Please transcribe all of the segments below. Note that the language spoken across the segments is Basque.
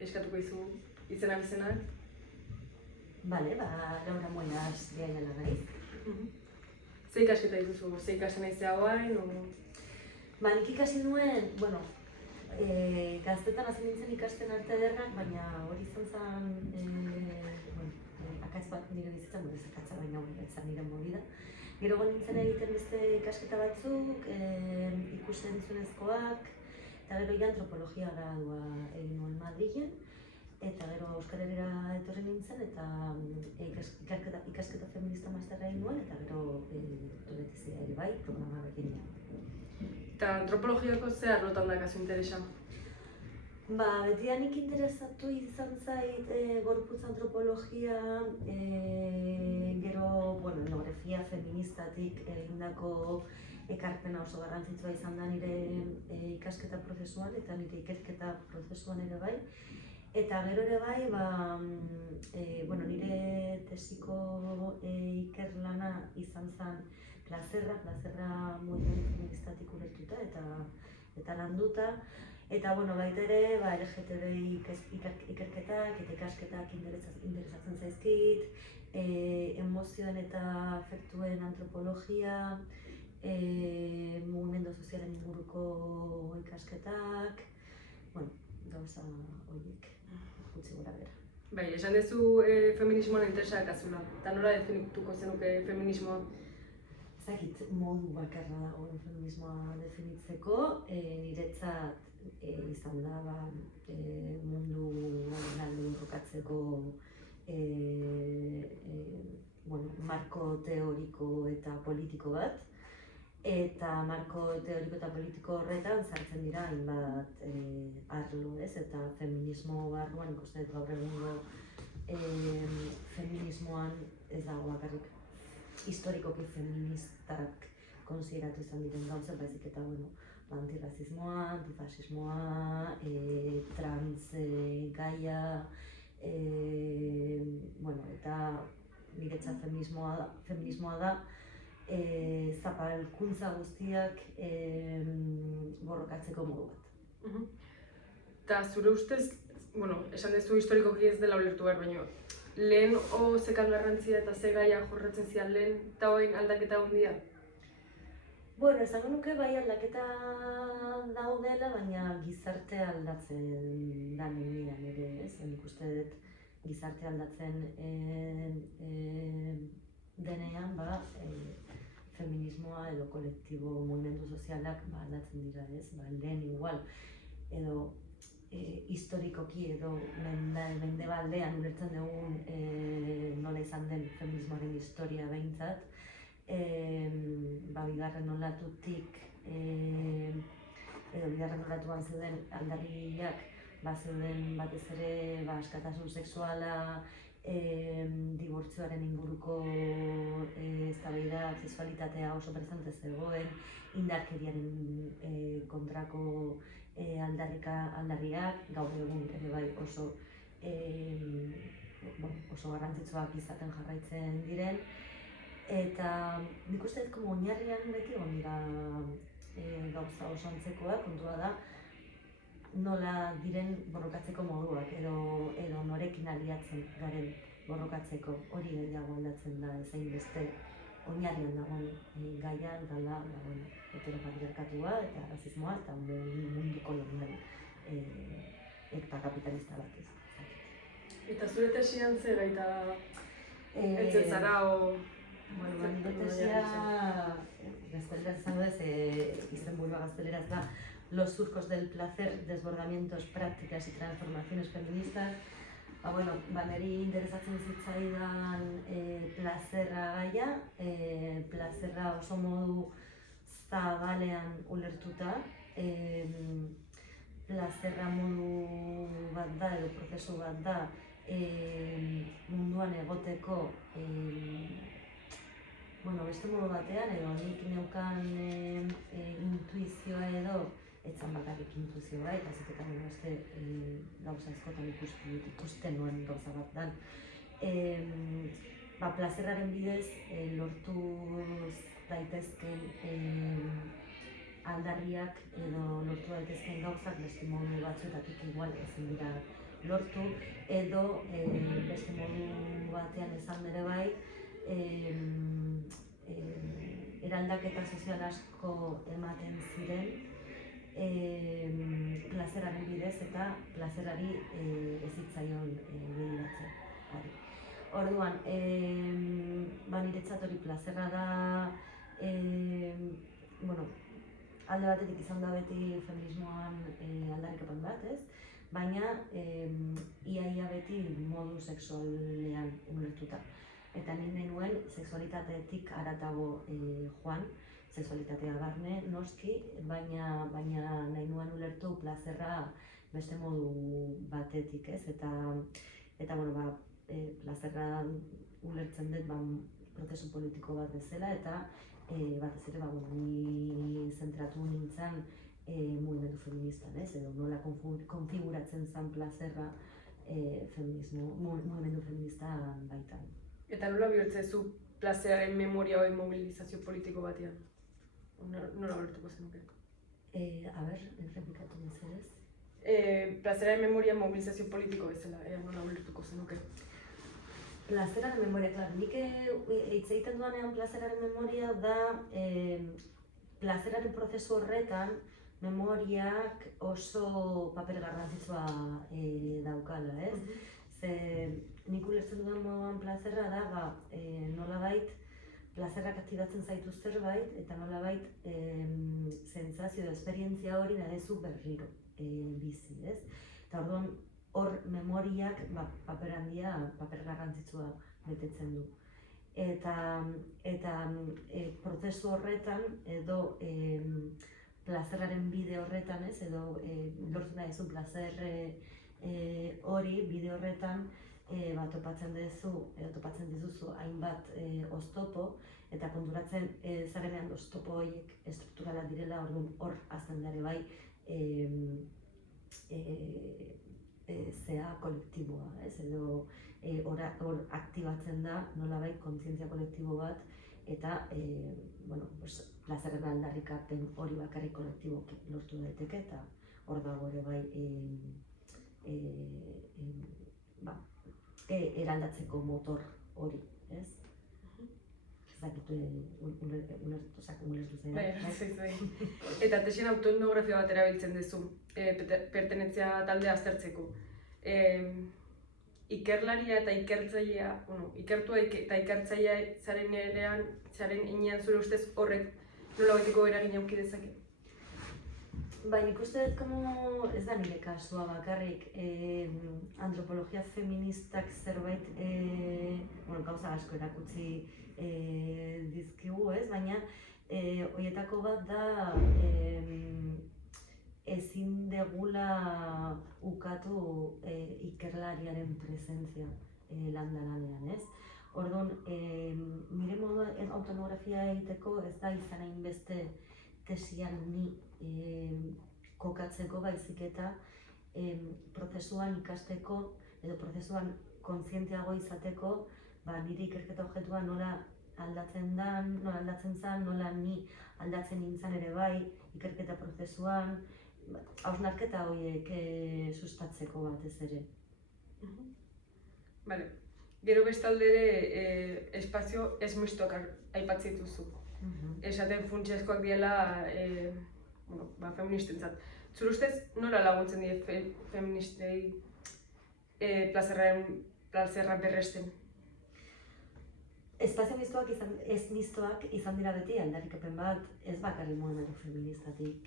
eskatuko izu izena bizenak. Bale, Laura Muenas Diainala naiz. Ze ikasketa dituzu? Ze ikasten naizea guain? Nik ikasi nuen, gaztetan hasi nintzen ikasten arte ederrak, baina hori izan zen, akatz bat nire bizitzan, ez akatza baina hori ez zen nire movida. Gero nintzen egiten beste ikasketa batzuk, ikusentzunezkoak, eta gero antropologia gradua egin nuen Madrilen, eta gero Euskal Herrira etorri nintzen, eta ikasketa feminista masterra egin nuen, eta gero doktoretizia ere bai, programa egin nuen. Eta antropologiako ze arlotan dakazu interesa? Betidanik interesatu izan zait gorputz antropologia, gero etnografia feministatik egindako ekarpena oso garrantzitsua izan da nire ikasketa prozesuan eta nire ikerketa prozesuan ere bai. Eta gero ere bai, nire tesiko ikerlana izan zen plazerra mugimendu feministatik ulertuta eta landuta. Eta baita ere, LGTBI ikerketak eta ikasketak interesatzen zaizkit, emozioen eta afektuen antropologia, mugimendu sozialen inguruko ikasketak, gauza horiek, gutxi gora bera. Bai, esan duzu feminismoan interesa dakazula, eta nola definituko zenuke feminismoa? Ezakit modu bakarra dagoen feminismoa definitzeko, niretzat izan da mundu alde borrokatzeko marko teoriko eta politiko bat. Eta marko teoriko eta politiko horretan sartzen dira hainbat arlo, eta feminismo barruan ikusten dut gaur egungo feminismoan ez dago bakarrik historikoki feministak konsideratu izan diren gauza, baizik eta antirrazismoa, antifasismoa, trans gaia, eta niretzat feminismoa da zapalkuntza guztiak borrokatzeko modu bat. Eta zure ustez, esan duzu historikoki ez dela ulertu behar, baina lehen zekan garrantzia eta ze gaia jorratzen zian lehen eta orain aldaketa handia? Esango nuke bai aldaketa daudela, baina gizartea aldatzen da nenean ere, nik uste dut gizartea aldatzen denean, feminismoa edo kolektibo mugimendu sozialak aldatzen dira, lehen igual, edo historikoki edo mendebaldean ulertzen dugun nola izan den feminismoaren historia behintzat, bigarren olatutik edo bigarren olatuan zeuden aldarriak zeuden batez ere askatasun sexuala, dibortzioaren inguruko eztabaida, sexualitatea oso presente zegoen, indarkeriaren kontrako aldarriak, gaur egun ere bai oso garrantzitsuak izaten jarraitzen diren. Eta nik uste dut oinarrian beti egon dira gauza oso antzekoak, kontua da nola diren borrokatzeko moduak edo norekin aliatzen garen borrokatzeko, hori gehiago aldatzen da ezein beste oinarrian dagoen gaian dela heteropatriarkatua eta rasismoa eta mundu kolonial eta kapitalista bat ez. Eta zure tesian zer gaita heltzen zara nire tesia gazteleraz izango ez, izenburua gazteleraz da Los surcos del placer, desbordamientos, prácticas y transformaciones feministas. Niri interesatzen zitzaidan plazerra gaia, plazerra oso modu zabalean ulertuta, plazerra modu bat da edo prozesu bat da munduan egoteko beste modu batean edo nik neukan intuizioa edo etzan bakarrik intuizioa eta zeketan beste gauza askotan ikusten nuen gauza bat dan. Plazerraren bidez lortu daitezken aldarriak edo lortu daitezken gauzak beste modu batzuetatik igual ezin dira lortu, edo beste modu batean esan ere bai, eraldaketa sozial asko ematen ziren plazeraren bidez eta plazerari ez zitzaion begiratzen. Orduan, niretzat hori plazerra da, alde batetik izan da beti feminismoan aldarrikapen bat, ez? Baina ia beti modu sexualean ulertuta. Eta nahi nuen sexualitatetik haratago joan, sexualitatea barne, noski, baina nahi nuen ulertu plazerra beste modu batetik, ez? Eta plazerra ulertzen dut prozesu politiko bat bezala, eta batez ere ni zentratu nintzen mugimendu feministan, ez? Edo nola konfiguratzen zen plazerra mugimendu feministan baitan. Eta nola bihurtzezu plazeraren memoria hori mobilizazio politiko batean? Nola ulertuko zenuke? Errepikatu mesedez. Plazeraren memoria mobilizazio politiko bezala, nola ulertuko zenuke? Plazeraren memoria, klar, nik hitz egiten duanean plazeraren memoria da plazeraren prozesu horretan memoriak oso paper garrantzitsua daukala, ez? Ze nik ulertzen dudan moduan plazerra da, nolabait plazerrak aktibatzen zaitu zerbait, eta nolabait sentsazio edo esperientzia hori nadezu berriro bizi, ez? Eta orduan, hor memoriak paper garrantzitsua betetzen du. Eta prozesu horretan edo plazerraren bide horretan, ez? Edo lortu nahi zuen plazer hori bide horretan topatzen dituzu hainbat oztopo, eta konturatzen zarenean oztopo horiek estrukturalak direla, orduan hor hasten da ere bai zea kolektiboa, ez? Edo hor aktibatzen da nolabait kontzientzia kolektibo bat, eta plazerren aldarrikapen hori bakarrik kolektiboki lortu daiteke, eta hor dago ere bai eraldatzeko motor hori, ez? Ez dakit ulertu zen. Bai. Eta tesien autoetnografia bat erabiltzen duzu, pertenetzia taldea aztertzeko. Ikerlaria eta ikertzailea, ikertua eta ikertzailea zaren inean zure ustez horrek nola baiteko eragin eduki dezake? Bai, nik uste dut ez da nire kasua bakarrik, antropologia feministak zerbait gauza asko erakutsi dizkigu, ez? Baina horietako bat da ezin degula ukatu ikerlariaren presentzia landa-lanean, ez? Orduan, nire modua autoetnografia egiteko ez da izan hainbeste tesian ni kokatzeko, baizik eta prozesuan ikasteko edo prozesuan kontzienteago izateko, nire ikerketa objektua nola aldatzen zen, nola ni aldatzen nintzen ere bai ikerketa prozesuan, hausnarketa horiek sustatzeko batez ere. Bale. Gero bestalde ere espazio ez mistoak aipatzen dituzu. Esaten funtsezkoak direla feministentzat. Zure ustez, nola laguntzen die feministei plazerra berresten? Espazio mistoak izan dira beti aldarrikapen bat, ez bakarrik mugimendu feministatik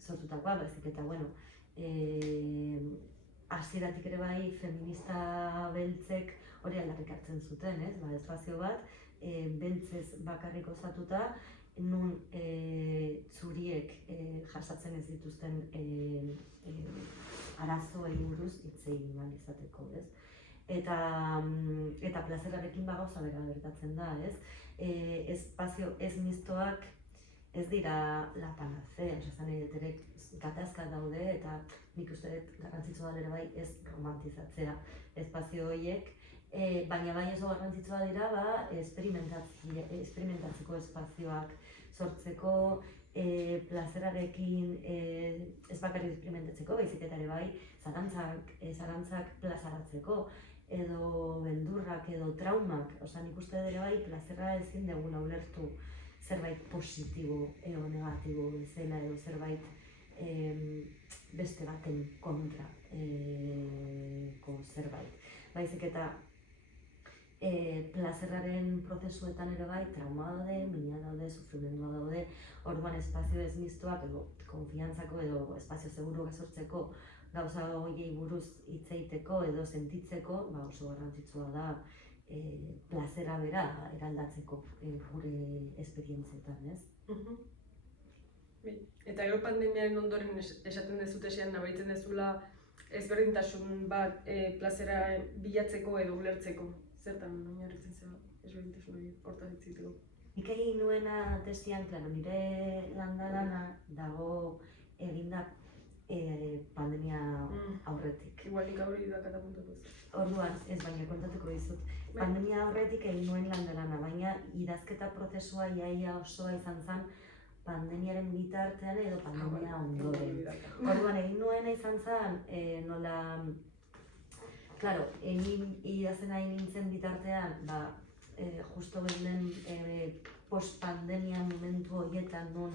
sortutakoa, baizik eta, hasieratik ere bai feminista beltzek hori aldarrikatzen zuten, ez? Espazio bat, beltzez bakarrik osatuta, nun zuriek jasatzen ez dituzten arazoei buruz hitz egin ahal izateko, ez? Eta plazerrarekin gauza bera gertatzen da, ez? Espazio ez mistoak ez dira la panacea, esan nahi dut ere gatazka daude, eta nik uste dut garrantzitsua dela bai ez romantizatzea espazio horiek, baina bai oso garrantzitsua dira esperimentatzeko espazioak sortzeko, plazerarekin ez bakarrik esperimentatzeko, baizik eta ere bai zalantzak plazaratzeko, edo beldurrak edo traumak, nik uste ere bai plazera ezin dugula ulertu zerbait positibo edo negatibo bezala edo zerbait beste baten kontra zerbait. Baizik eta plazerraren prozesuetan ere bai trauma daude, mina daude, sufrimendua daude, orduan espazio ez mistoak edo konfiantzako edo espazio seguru sortzeko gauza horiei buruz hitz egiteko edo sentitzeko, oso garrantzitsua da plazera bera eraldatzeko gure esperientzietan, ez? Eta gero pandemiaren ondoren esaten dezutesean nabaritzen dezula ezberdintasun bat plazera bilatzeko edo ulertzeko. Zertan oinarritzen zera ezberdintasun hori hortaz hitz egiteko? Nik egin nuena testian, nire lana dago eginda pandemia aurretik. Igual nik hori dakat apuntatu. Orduan, ez baina kontatuko dizut. Pandemia aurretik egin nuen lana, baina idazketa prozesua iaia osoa izan zen pandemiaren bitartean edo pandemia ondoren. Orduan, egin nuena izan zen, nola... Claro, idazten ari nintzen bitartean, justo benden post-pandemia momentu horietan nun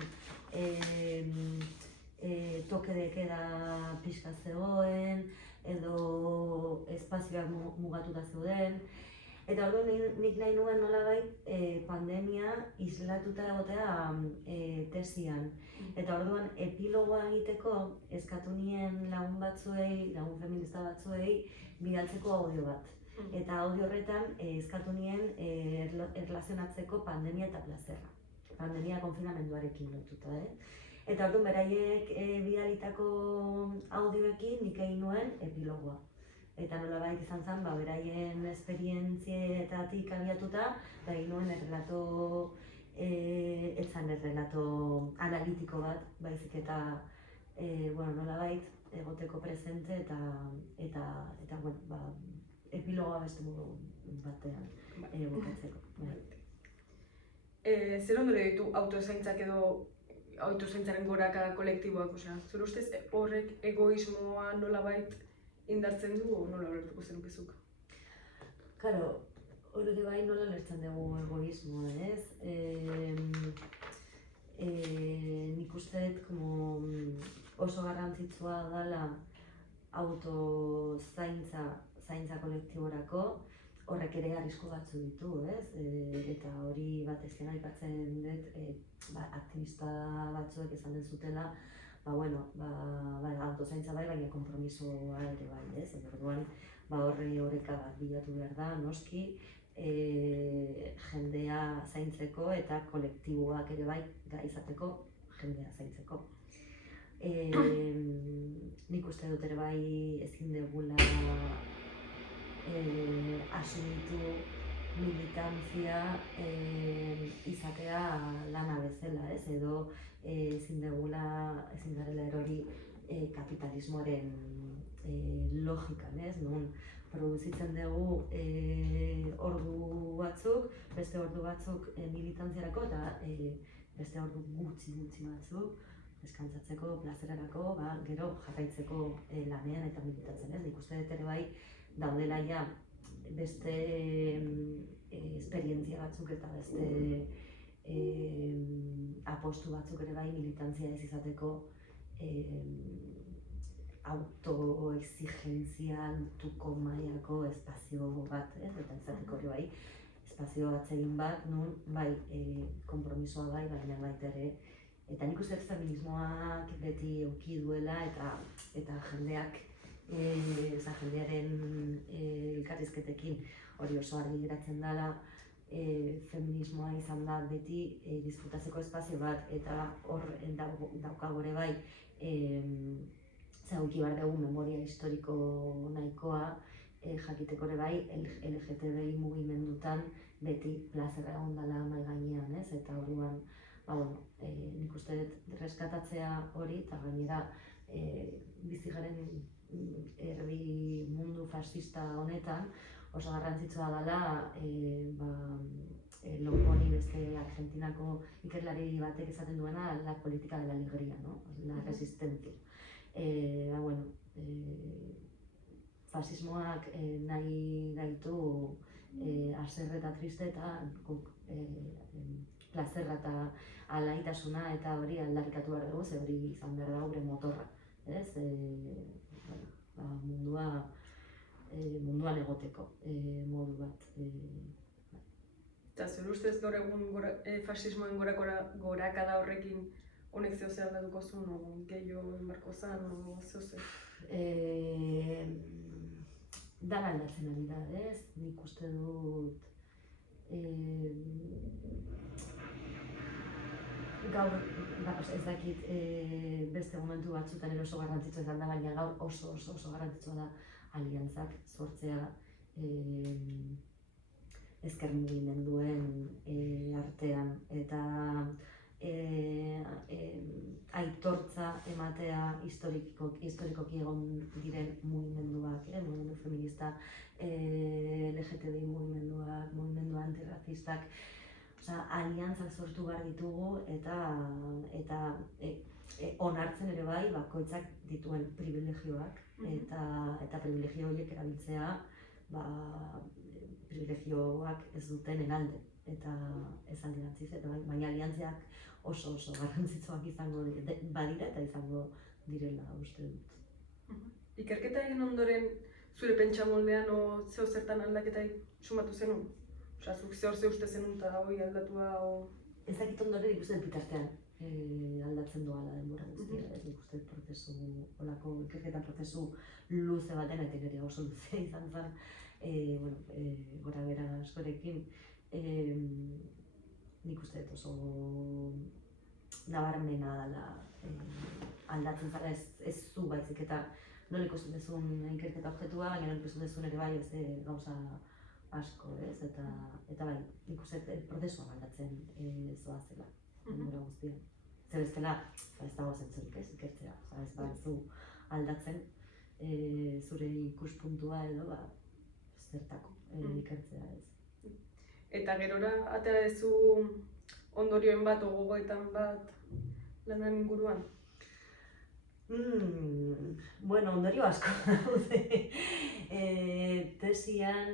toke de queda pixka zegoen, edo espazioak mugatuta zeuden. Eta orduan nik nahi nuen nolabait pandemia islatuta egotea tesian. Eta orduan epilogoa egiteko eskatu nien lagun feminista batzuei, bidaltzeko audio bat. Eta audio horretan eskatu nien erlazionatzeko pandemia eta plazerra. Pandemia konfinamenduarekin lotuta, Eta orduan beraiek bidalitako audioekin nik egin nuen epilogoa. Eta nolabait izan zen, beraien esperientzietatik abiatuta, egin nuen errelato analitiko bat, baizik eta nolabait egoteko presente eta epilogoa beste modu batean bukatzeko. Zer ondore ditu autozaintzak edo autozaintzaren goraka kolektiboak? Zure ustez horrek egoismoa nolabait indartzen du o nola ulertuko zenukezuk? Karo, hori bai nola lertzen dugu egoismoa, ez? Nik uste dut oso garrantzitsua dela autozaintza kolektiborako, horrek ere arrisku batzu ditu, ez? Eta hori batez aipatzen dut aktivista batzuek esan den zutela, autozaintza bai, baina konpromisoa ere bai, ez? Orduan, horreka bat bilatu behar da, noski, jendea zaintzeko eta kolektiboak ere bai izateko jendea zaintzeko. Nik uste dut ere bai ezin dugula asumitu militantzia izatea lana bezala, ez? Edo ezin garela erori kapitalismoaren logikan, ez? Non produzitzen dugu ordu batzuk, beste ordu batzuk militantziarako eta beste ordu gutxi batzuk deskantzatzeko, plazerarako, gero jarraitzeko lanean eta militantzen, ez? Nik uste dut ere bai daudela ja beste esperientzia batzuk eta beste apostu batzuk ere bai militantzia ez izateko autoexigentzia altuko mailako espazio bat, eta izateko ere bai espazio atsegin bat, nun bai konpromisoa bai, baina baita ere. Eta nik uste feminismoak beti eduki duela eta jendeak jendearen elkarrizketekin hori oso argi geratzen dela, feminismoa izan da beti disfrutatzeko espazio bat, eta hor daukagu ere bai zaguki behar dugu memoria historiko nahikoa jakiteko ere bai LGTBI mugimendutan beti plazerra egon dela mahai gainean, ez? Eta orduan, nik uste dut reskatatzea hori eta gainera bizi garen erdi mundu fascista honetan, oso garrantzitsua dela Lomboni beste Argentinako ikerlari batek esaten duena la política de la alegría, ¿no? La resistencia. Bueno, fasismoak nahi gaitu haserre eta triste eta guk plazerra eta alaitasuna eta hori aldarrikatu behar dugu, ze hori izan behar da gure motorra, ez? Munduan egoteko modu bat. Eta zure ustez gaur egun fasismoen gorakada horrekin honek zehose aldatuko zuen, o gehiago enbarko zen, o zehose? Dara aldatzen ari da, ez? Nik uste dut gaur, ez dakit beste momentu batzutan ere oso garrantzitsua izan da, baina gaur oso garrantzitsua da aliantzak sortzea ezker mugimenduen artean eta aitortza ematea historikoki egon diren mugimenduak, mugimendu feminista, LGTBI mugimenduak, mugimendu antirrazistak, aliantzak sortu behar ditugu eta onartzen ere bai bakoitzak dituen privilegioak eta privilegio horiek erabiltzea privilegioak ez dutenen alde eta ez alderantziz, baina aliantziak oso garrantzitsuak izango badira eta izango direla uste dut. Ikerketa egin ondoren zure pentsamoldean o zeo zertan aldaketa sumatu zenun? Osea, zuk ze uste zenun eta hori aldatua o... Ez dakit ondoren ikusten bitartean aldatzen doala denbora guztia, ez ikusten prozesu, olako ikerketa prozesu luze baten, eta nire oso luze izan zen, gora bera askorekin, nik uste dut oso nabarmena dela aldatzen zara ez zu baizik eta nola ikusten duzun ikerketa objektua, baina nola ikusten duzun ere bai beste gauza asko, ez? Eta bai, nik uste prozesua aldatzen zoazela, denbora guztia. Zer bestela, ez dago zentzurik ez ikertzea, ez baduzu aldatzen zure ikuspuntua edo zertako ikertzea ez. Eta gerora atera duzu ondorioen bat o gogoetan bat lanan inguruan? Bueno, ondorio asko daude. Tesian,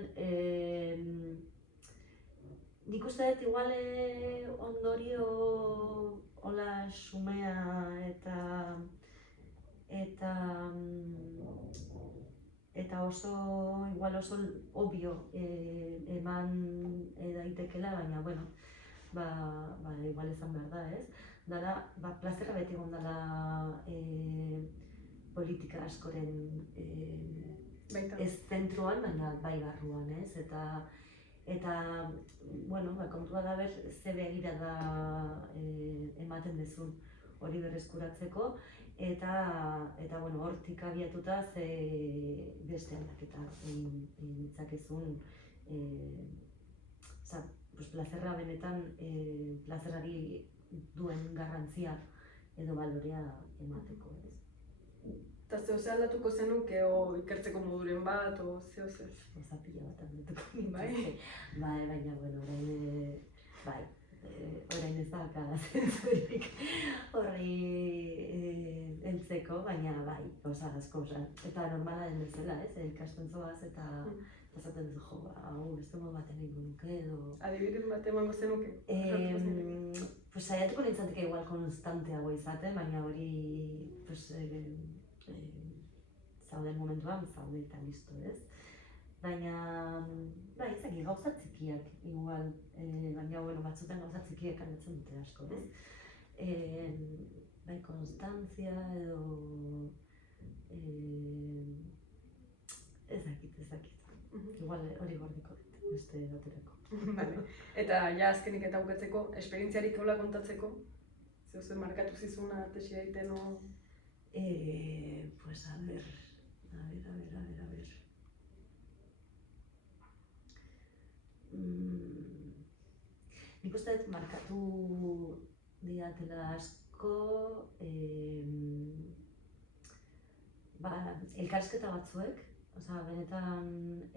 nik uste dut igual ondorio hola xumea eta igual oso obvio eman daitekela, baina, bueno, igual ezan behar da, ez? Dala, plazerra beti egon dela politika askoren ez zentroan, baina bai barruan, ez? Eta, bueno, kontua da ber, ze begira da ematen dezun hori berreskuratzeko, eta bueno, hortik abiatuta ze beste aldaketa egin ditzakezun, plazerra benetan, plazerrari duen garrantzia edo balorea emateko, ez? Eta zehose aldatuko zenuke o ikertzeko moduren bat, o zehose? Zapila bat aldatuko nintzen. Baina, bueno, orain ez da zentzurik horri heltzeko, baina bai, asko, eta normala den bezala, ez? Ikasten zoaz eta esaten duzu, jo, hau beste modu baten egin nuke edo... Adibidez bat emango zenuke? Saiatuko nintzateke igual konstanteago izaten, baina hori zauden momentuan zaude eta listo, ez? Baina, izaki, gauza txikiak igual, baina batzutan gauza txikiak aldatzen dute asko, ez? Bai, konstantzia edo... ez dakit. Igual hori gordiko dit, beste baterako. Eta ja azkenik eta bukatzeko, esperientziarik hola kontatzeko? Zeuzen markatu zizuna tesia egiten o... Pues a ver. Nik uste dut markatu diatela asko, elkarrizketa batzuek, Osea, benetan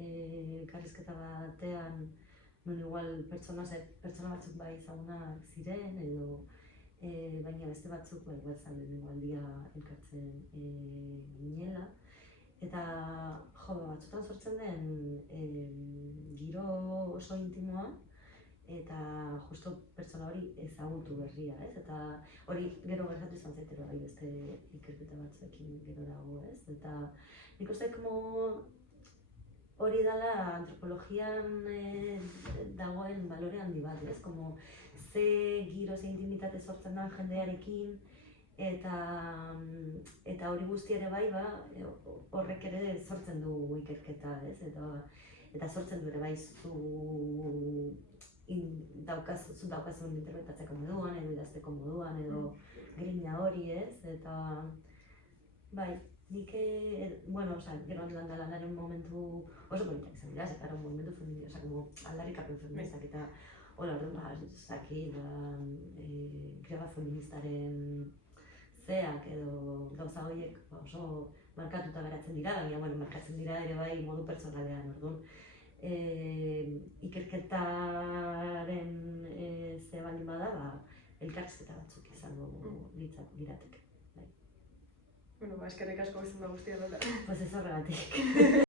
elkarrizketa batean, non igual pertsona batzuk bai ezagunak ziren, edo baina beste batzuk bai igual lehenengo aldia elkartzen ginela. Eta jo, batzutan sortzen den giro oso intimoa, eta justo pertsona hori ezagutu berria, ez? Eta hori gero gertatu izan zaitero bai beste ikerketa batzuekin gerorago, ez? Eta nik uste hori dela antropologian dagoen balore handi bat, ez? Como ze giro, ze intimitate sortzen da jendearekin, eta hori guzti ere bai, horrek ere sortzen du ikerketa, ez? Eta sortzen du ere bai zu daukazun interpretatzeko moduan, edo idazteko moduan, edo grina hori, ez? Eta bai, nik, gero Atlanta lanaren momentu oso politak izan dira, eta era un momentu feminista, como aldarrikapen feministak, eta hola, orduan, greba feministaren zeak edo gauza horiek oso markatuta geratzen dira, baina, markatzen dira ere bai modu pertsonalean, orduan. Ikerketaren ze baldin bada, elkarrizketa batzuk izango lirateke. Eskerrik asko izan da guztia. Pues ez horregatik.